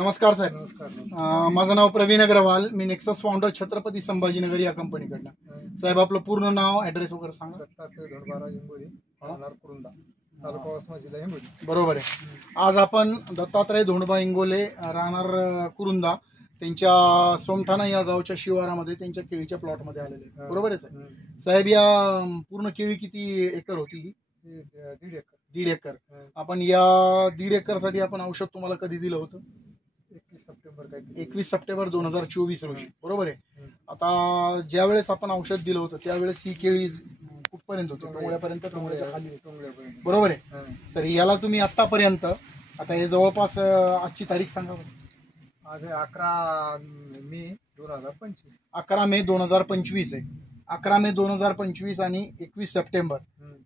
नमस्कार साहेब. नमस्कार. माझं नाव प्रवीण अग्रवाल. मी नेक्सस फाउंडर छत्रपती संभाजीनगर या कंपनीकडनं. साहेब आपलं पूर्ण नाव, ऍड्रेस वगैरे सांगा. दत्तात्रय धोंडबारा हिंगोली, राहणार कुरुंदा, तालुका वसमत, जिल्हा हिंगोली. बरोबर आहे. आज आपण दत्तात्रय धोंडबा इंगोले, राहणार कुरुंदा, त्यांच्या सोमठाणा या गावच्या शिवारामध्ये त्यांच्या केळीच्या प्लॉटमध्ये आलेले आहे. बरोबर आहे साहेब. साहेब या पूर्ण केळी किती एकर होती? ही 1.5 एकर. 1.5 एकर. आपण या 1.5 एकर साठी आपण औषध तुम्हाला कधी दिलं होतं? 21 सप्टेंबर 21 सप्टेंबर 2024 रोजी. बरोबर आहे. आता ज्या वेळेस आपण औषध दिलं होतं त्यावेळेस ही केळी कुठपर्यंत होती? टोंगळ्यापर्यंत, टोंगळ्याच्या खाली. बरोबर आहे. तर याला तुम्ही आतापर्यंत, आता हे जवळपास आजची तारीख सांगा बरं. आज 11 मे 2025. 11 मे 2025 आहे. 11 मे 2025 आणि 21 सप्टेंबर,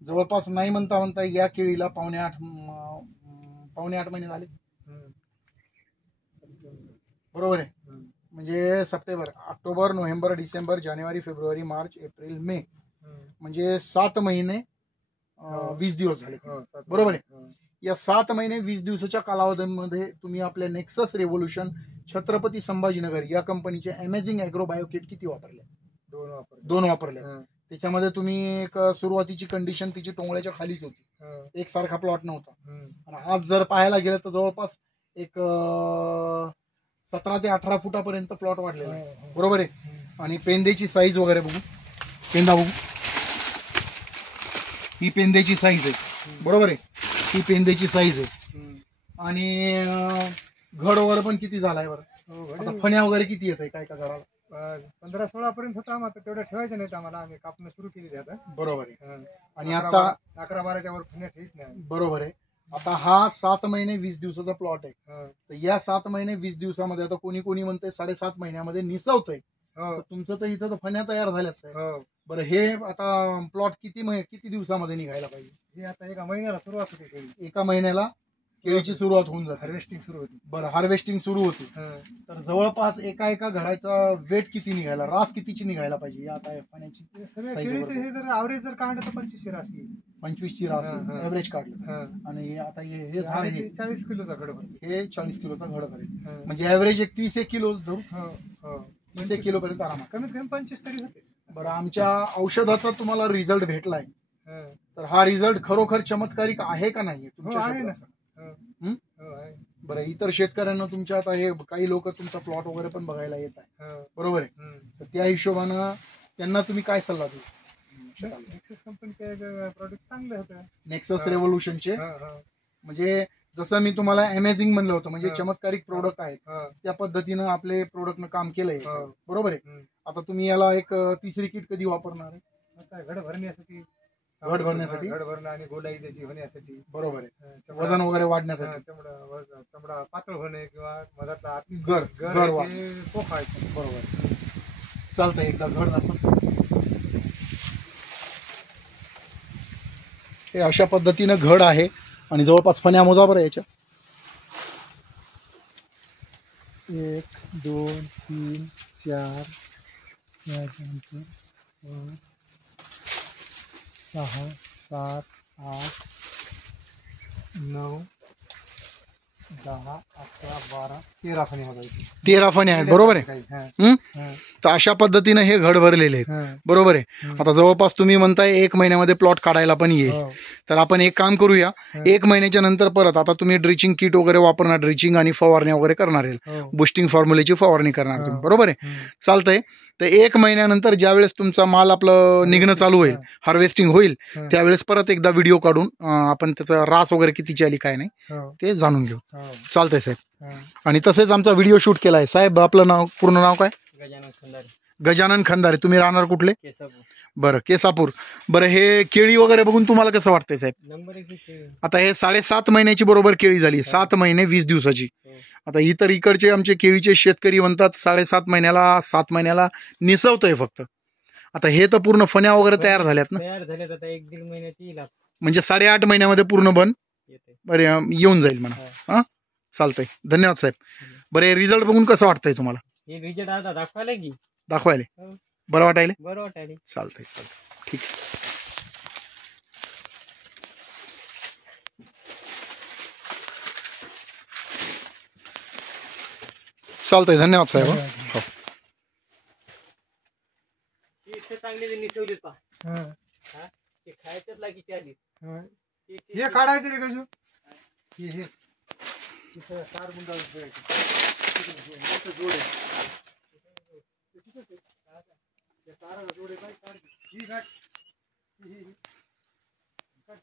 जवळपास नाही म्हणता म्हणता या केळीला पावणे आठ महिने झाले. बरोबर आहे. म्हणजे सप्टेंबर, ऑक्टोबर, नोव्हेंबर, डिसेंबर, जानेवारी, फेब्रुवारी, मार्च, एप्रिल, मे, म्हणजे 7 महिने 20 दिवस झाले. बरोबर आहे. या 7 महिने 20 दिवसाच्या कालावधीमध्ये तुम्ही आपल्या नेक्सस रेव्होल्युशन छत्रपती संभाजीनगर या कंपनीचे अमेझिंग ॲग्रो बायो किट किती वापरले? 2 वापरले. त्याच्यामध्ये तुम्ही एक सुरुवातीची कंडिशन तिची टोंगळ्याच्या खालीच होती, एकसारखा प्लॉट नव्हता. आणि आज जर पाहायला गेलं तर जवळपास एक 17 ते 18 फुटापर्यंत प्लॉट वाढलेला आहे. बरोबर आहे. आणि पेंद्याची साईज वगैरे बघू, पेंदा बघू, ही पेंद्याची साईज आहे. बरोबर आहे. ही पेंद्याची साईज आहे. आणि घड वगैरे पण किती झालाय बरं. आता फण्या वगैरे किती येत आहे काय का घराला? 15-16 पर्यंत होता. आम्हाला तेवढ्या ठेवायचं नाही, आम्हाला आम्ही कापणं सुरू केली आता. बरोबर आहे. आणि आता 11-12च्या वर फण्या ठेवत नाही. बरोबर आहे. आता हा 7 महिने 20 दिवसाचा प्लॉट आहे. तर या 7 महिने 20 दिवसामध्ये आता कोणी कोणी म्हणते 7.5 महिन्यामध्ये निसवतंय. तुमचं तर इथं फण्या तयार झाल्याच आहे. बरं, हे आता प्लॉट किती दिवसामध्ये निघायला पाहिजे? हे आता 1 महिन्याला सुरुवात होते. 1 महिन्याला केळीची सुरुवात होऊन जाते. हार्वेस्टिंग सुरू होती. बरं, हार्वेस्टिंग सुरू होती. तर जवळपास एका घडाचा वेट किती निघायला, रास कितीची निघायला पाहिजे या आता पाण्याची? सगळ्या केळीचं हे जर ॲव्हरेज जर काढलं तर 25ची रास येईल. 25ची रास ॲव्हरेज काढलं. आणि आता हे झाड हे 40 किलोचा घड भरेल. हे 40 किलोचा घड भरेल. म्हणजे ॲव्हरेज एक 30 किलो धरू, 30 किलो पर्यंत आरामात, कमीत कमी 25 तरी होते. बरं, आमच्या औषधाचा तुम्हाला रिझल्ट भेटलाय, तर हा रिझल्ट खरोखर चमत्कारिक आहे का नाही तुमच्या? आहे ना सर. बरं, इतर शेतकऱ्यांना तुमच्या आता हे काही लोक तुमचा प्लॉट वगैरे पण बघायला येत आहे. बरोबर आहे. तर त्या हिशोबानं त्यांना तुम्ही काय सल्ला देऊ? नेक्सस कंपनीचे प्रोडक्ट चांगले होते. नेक्सस रेव्होल्युशनचे, म्हणजे जसं मी तुम्हाला अमेझिंग म्हणलं होतं, म्हणजे चमत्कारिक प्रोडक्ट आहेत, त्या पद्धतीनं आपले प्रोडक्टनं काम केलंय. बरोबर आहे. आता तुम्ही याला एक तिसरी किट कधी वापरणार आहे? घड भरण्यासाठी, घड भरण्यासाठी, घड भरणं आणि गोलाई त्याची होण्यासाठी. बरोबर आहे. वजन वगैरे वाढण्यासाठी, चमडा पातळ होणे किंवा मधातला घर पोखायचं. बरोबर. चालतंय, एकदा घड दाखव. हे अशा पद्धतीनं घड आहे. आणि जवळपास फण्या मोजा बरं याच्या. 1 2 3 4 5 6 7 8 9 10 11 12 13 फण्या होतात. 13 फण्या आहेत. बरोबर आहे. तर अशा पद्धतीनं हे घड भरलेले आहेत. बरोबर आहे. आता जवळपास तुम्ही म्हणताय 1 महिन्यामध्ये प्लॉट काढायला पण येईल. तर आपण एक काम करूया, 1 महिन्याच्या नंतर परत आता तुम्ही ड्रिचिंग किट वगैरे वापरणार, ड्रिचिंग आणि फवारणी वगैरे करणार आहे, बुस्टिंग फॉर्म्युलेची फवारणी करणार तुम्ही. बरोबर आहे. चालतंय. तर 1 महिन्यानंतर ज्यावेळेस तुमचा माल आपलं निघणं चालू होईल, हार्वेस्टिंग होईल, त्यावेळेस परत एकदा व्हिडिओ काढून आपण त्याचा रास वगैरे कितीची आली काय नाही ते जाणून घेऊ. चालतंय साहेब. आणि तसेच आमचा व्हिडिओ शूट केला आहे. साहेब आपलं नाव, पूर्ण नाव काय? गजानन खंदारे. तुम्ही राहणार कुठले? बरं, केसापूर. बरं, हे केळी वगैरे बघून तुम्हाला कसं वाटतंय साहेब? आता हे 7.5 महिन्याची बरोबर केळी झाली, 7 महिने 20 दिवसाची. आता इतर इकडचे आमचे केळीचे शेतकरी म्हणतात 7.5 महिन्याला, 7 महिन्याला निसवतंय फक्त. आता हे तर पूर्ण फण्या वगैरे तयार झाल्यात ना? आता 1-1.5 महिन्यात येईल. म्हणजे 8.5 महिन्यामध्ये पूर्ण बन बरं येऊन जाईल म्हणा. हा, चालतंय. धन्यवाद साहेब. बरं, रिझल्ट बघून कसं वाटतंय तुम्हाला? हे रिजल्ट आता दाखवायला दाखवायला बरं वाटायला? चालतंय. ठीक. चालतंय, धन्यवाद साहेब. हो. इथे चांगली निसवलीत पा हा. ते खायच्याच लागी चाली हा. हे काढायचं रे कसं हे तिथं तार गुंडाळून ठेवायचं. तिथं जोड आहे. ते तिथंच आहे. त्या ताराला जोड आहे पाहिजे, तार ही गाठ ही काढ.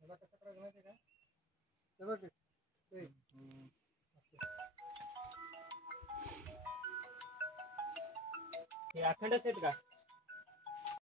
त्याला कसं करायचं माहिती आहे का? हे बघ ते हे अखंडच आहेत का